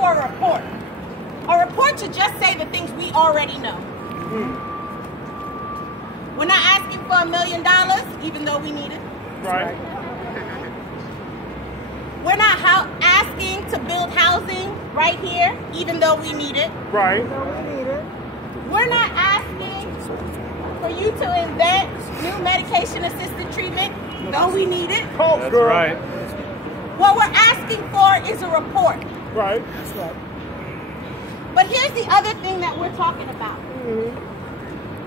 for a report. A report should just say the things we already know. We're not asking for $1 million, even though we need it. Right. We're not asking to build housing right here, even though we need it. Right. We're not asking for you to invent new medication-assisted treatment, though we need it. That's right. What we're asking for is a report. Right. That's right. But here's the other thing that we're talking about.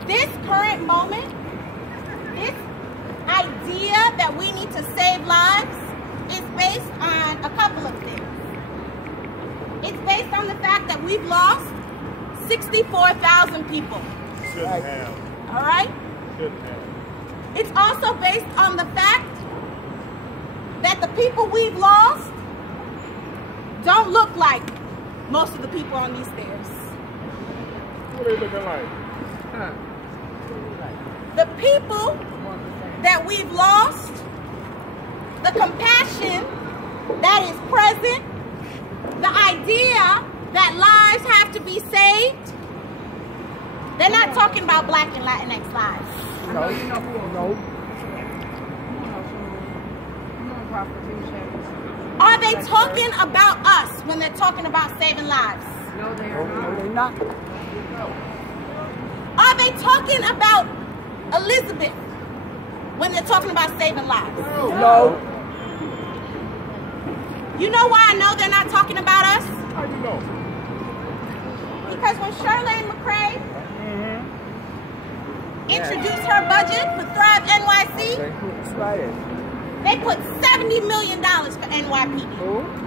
This current moment, this idea that we need to save lives is based on a couple of things. It's based on the fact that we've lost 64,000 people. Shouldn't have. All right? Shouldn't have. It's also based on the fact that the people we've lost don't look like most of the people on these stairs. What are they looking like? The people that we've lost, the compassion that is present, the idea that lives have to be saved. They're not talking about Black and Latinx lives. No. Are they talking about us when they're talking about saving lives? No, they are not. No, they're not. Are they talking about Elizabeth when they're talking about saving lives? No. You know why I know they're not talking about us? How you know? Because when Charlene McCray introduced her budget for Thrive NYC, That's right. they put $70 million for NYPD.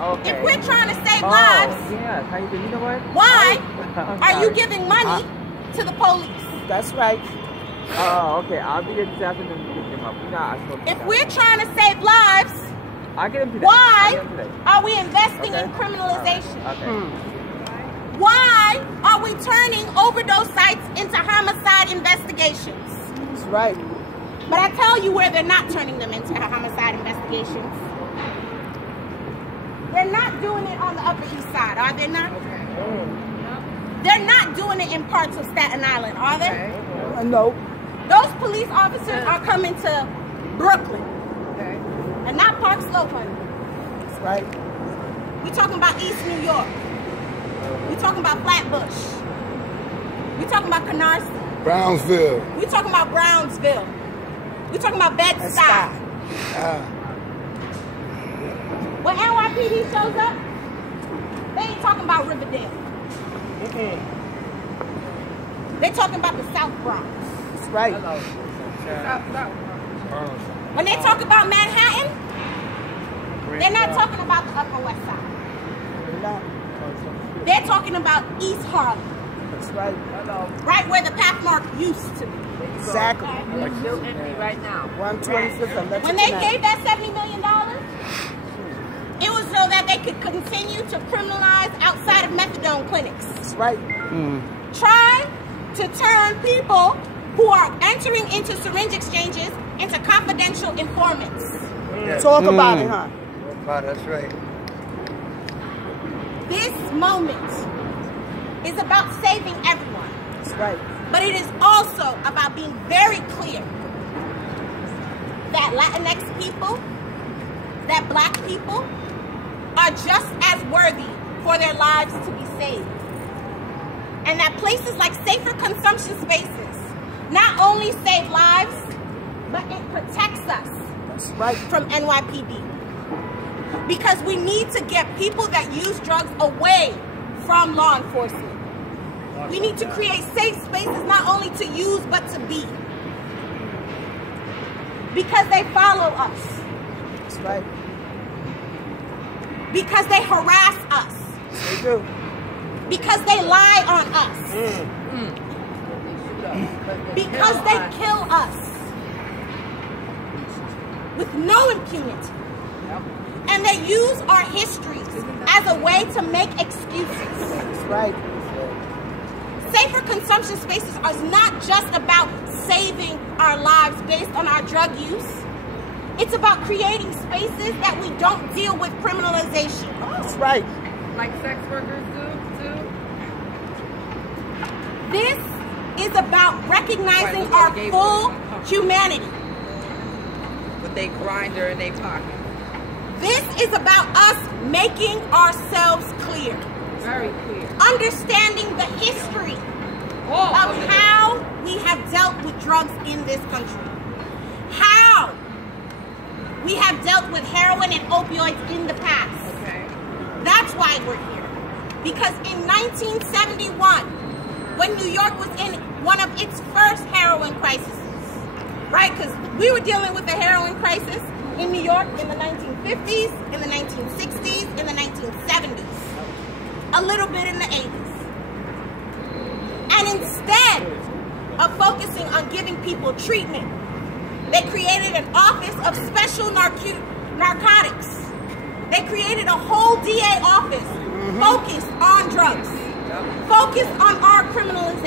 Okay. If we're trying to save lives, yes. How you doing? You know what? why are you giving money to the police? That's right. Oh, okay. I'll be there this afternoon to pick them up. If we're trying to save lives, I'll get them today. why are we investing in criminalization? Okay. Why are we turning overdose sites into homicide investigations? That's right. But I tell you where they're not turning them into homicide investigations. They're not doing it on the Upper East Side, are they not? They're not doing it in parts of Staten Island, are they? No. Those police officers are coming to Brooklyn. And not Park Slope, honey. That's right. We're talking about East New York. We're talking about Flatbush. We're talking about Canarsie. Brownsville. We're talking about Brownsville. We're talking about Bed-Stuy. When NYPD shows up, they ain't talking about Riverdale. They're talking about the South Bronx. That's right. When they talk about Manhattan, they're not talking about the Upper West Side. They're talking about East Harlem. That's right. Right where the Pathmark used to be. Exactly. It's still empty right now. 125th. When they gave that $70 million, it was so that they could continue to criminalize outside of methadone clinics. That's right. Try to turn people who are entering into syringe exchanges into confidential informants. Talk about it, huh? That's right. This moment is about saving everyone. That's right. But it is also about being very clear that Latinx people, that Black people are just as worthy for their lives to be saved. And that places like safer consumption spaces not only save lives, but it protects us from NYPD. Because we need to get people that use drugs away from law enforcement. We need to create safe spaces not only to use, but to be. Because they follow us. That's right. Because they harass us. They do. Because they lie on us. Because they kill us. With no impunity. And they use our histories as a way to make excuses. That's right. Safer consumption spaces are not just about saving our lives based on our drug use. It's about creating spaces that we don't deal with criminalization. That's right. Like sex workers do, too. This is about recognizing Right, our look at the full gateway. humanity. With their grinder in their pocket. This is about us making ourselves clear. Very clear. Understanding the history of how we have dealt with drugs in this country. How we have dealt with heroin and opioids in the past. Okay. That's why we're here. Because in 1971, when New York was in one of its first heroin crises, right? Because we were dealing with the heroin crisis in New York in the 1950s, in the 1960s, in the 1970s, a little bit in the 80s. And instead of focusing on giving people treatment, they created an office of special narcotics. They created a whole DA office focused on drugs, focused on our criminalization.